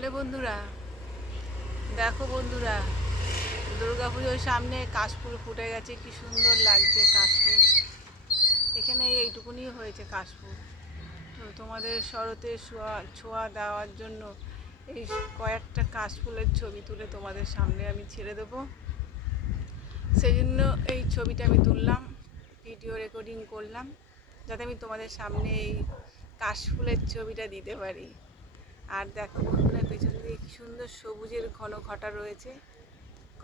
Hello বন্ধুরা, দেখো বন্ধুরা দুর্গা পুজোর সামনে কাশফুল ফুটে গেছে, কি সুন্দর লাগছে কাশফুল। এখানে এইটুকুনি হয়েছে কাশফুল। তো তোমাদের শরতে ছোঁয়া ছোঁয়া দেওয়ার জন্য এই কয়েকটা কাশফুলের ছবি তুলে তোমাদের সামনে আমি ছেড়ে দেবো। সেই জন্য এই ছবিটা আমি তুললাম, ভিডিও রেকর্ডিং করলাম, যাতে আমি তোমাদের সামনে এই কাশফুলের ছবিটা দিতে পারি। আর দেখো পেছন দিয়ে কি সুন্দর সবুজের ঘন ঘটা রয়েছে।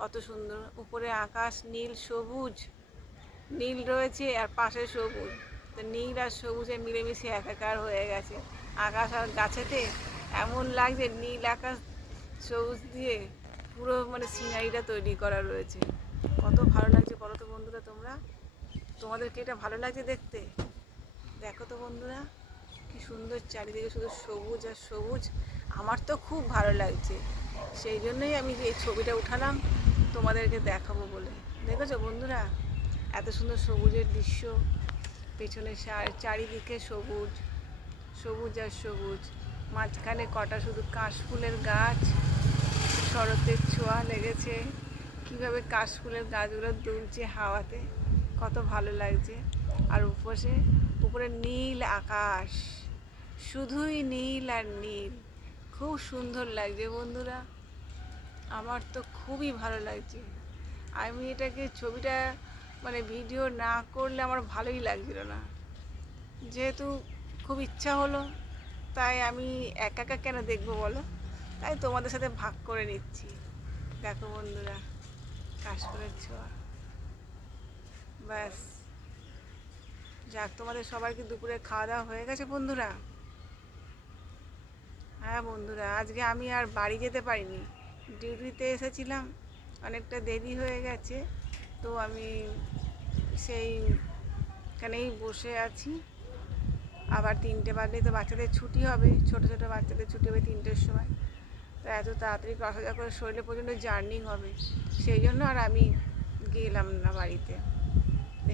কত সুন্দর। উপরে আকাশ নীল সবুজ। নীল রয়েছে আর পাশে সবুজ। তো নীল আর সবুজে মিলেমিশে একাকার হয়ে গেছে। আকাশ আর গাছেতে এমন লাগছে নীল আকাশ সবুজ দিয়ে পুরো মানে সিনারিটা তৈরি করা রয়েছে। কত ভালো লাগছে বলো তো বন্ধুরা তোমরা? তোমাদেরকে এটা ভালো লাগছে দেখতে? দেখো তো বন্ধুরা, কি সুন্দর চারিদিকে শুধু সবুজ আর সবুজ। আমার তো খুব ভালো লাগছে। সেই জন্যই আমি এই ছবিটা উঠালাম, তোমাদেরকে দেখাবো বলে। দেখেছ বন্ধুরা? এত সুন্দর সবুজের দৃশ্য। পেছনে চারিদিকে সবুজ সবুজ আর সবুজ। মাঝখানে কটা শুধু কাশফুলের গাছ। শরতের ছোঁয়া লেগেছে। কীভাবে কাশফুলের গাছগুলো দুলছে হাওয়াতে, কত ভালো লাগছে। আর উপসে, উপরে নীল আকাশ। শুধুই নীল আর নীল। খুব সুন্দর লাগছে বন্ধুরা। আমার তো খুবই ভালো লাগছে। আমি এটাকে ছবিটা মানে ভিডিও না করলে আমার ভালোই লাগছিল না। যেহেতু খুব ইচ্ছা হলো, তাই আমি একা একা কেন দেখব বলো? তাই তোমাদের সাথে ভাগ করে নিচ্ছি। দেখো বন্ধুরা কাশফুলের ছোঁয়া। ব্যাস। যাক, তোমাদের সবার কি দুপুরে খাওয়া দাওয়া হয়ে গেছে বন্ধুরা। হ্যাঁ বন্ধুরা, আজকে আমি আর বাড়ি যেতে পারিনি। ডিউটিতে এসেছিলাম, অনেকটা দেরি হয়ে গেছে, তো আমি সেইখানেই বসে আছি। আবার তিনটে বাজলেই তো বাচ্চাদের ছুটি হবে, ছোট ছোট বাচ্চাদের ছুটি হবে তিনটের সময়। তো এত তাড়াতাড়ি আসা করে শরীরে পর্যন্ত জার্নি হবে, সেই জন্য আর আমি গেলাম না বাড়িতে।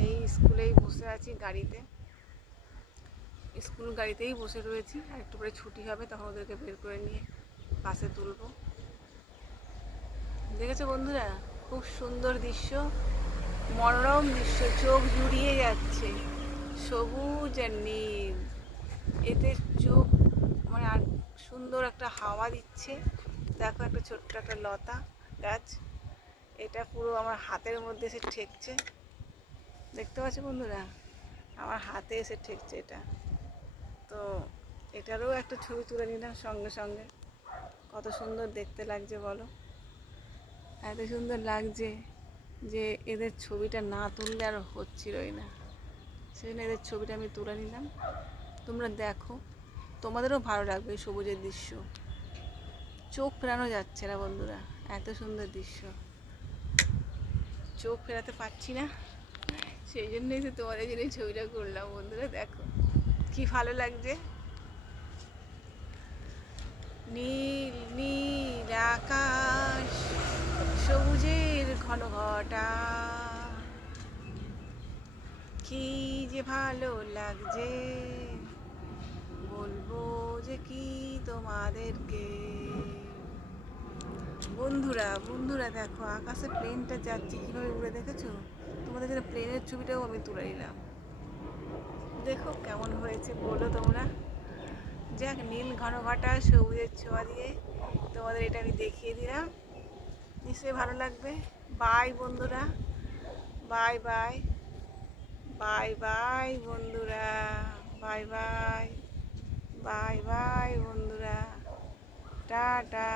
এই স্কুলেই বসে আছি গাড়িতে। স্কুল গাড়িতেই বসে রয়েছি, আর একটু পরে ছুটি হবে, তখন ওদেরকে বের করে নিয়ে বাসে তুলবো। দেখেছ বন্ধুরা? খুব সুন্দর দৃশ্য, মনোরম দৃশ্য, চোখ জুড়িয়ে যাচ্ছে, সবুজ আর নীল। এতে চোখ মানে আর সুন্দর একটা হাওয়া দিচ্ছে। দেখো একটা ছোট্ট একটা লতা গাছ, এটা পুরো আমার হাতের মধ্যে এসে ঠেকছে। দেখতে পাচ্ছ বন্ধুরা? আমার হাতে এসে ঠেকছে এটা। তো এটারও একটা ছবি তুলে নিলাম সঙ্গে সঙ্গে। কত সুন্দর দেখতে লাগছে, বলো? এত সুন্দর লাগছে যে এদের ছবিটা না তুললে আর হচ্ছিলই না। সেই জন্য এদের ছবিটা আমি তুলে নিলাম। তোমরা দেখো, তোমাদেরও ভালো লাগবে এই সবুজের দৃশ্য। চোখ ফেরানো যাচ্ছে না, বন্ধুরা, এত সুন্দর দৃশ্য। চোখ ফেরাতে পারছি না, সেই জন্যই তো তোমাদের জন্য ছবিটা করলাম, বন্ধুরা, দেখো। কি ভালো লাগছে? নীল নীল আকাশ, সবুজের ঘন ঘটা। কি যে ভালো লাগছে, বলব যে কি তোমাদেরকে। বন্ধুরা বন্ধুরা দেখো, আকাশে প্লেনটা যাচ্ছে, কীভাবে উড়ে দেখেছ? তোমাদের জন্য প্লেনের ছবিটাও আমি তুলে নিলাম। দেখো কেমন হয়েছে বলো তোমরা। যাক, নীল ঘন ঘটা সবুজের ছোঁয়া দিয়ে তোমাদের এটা আমি দেখিয়ে দিলাম। নিশ্চয়ই ভালো লাগবে। বাই বন্ধুরা। বাই বাই বাই বাই বন্ধুরা। বাই বাই বাই বাই বন্ধুরা। টাটা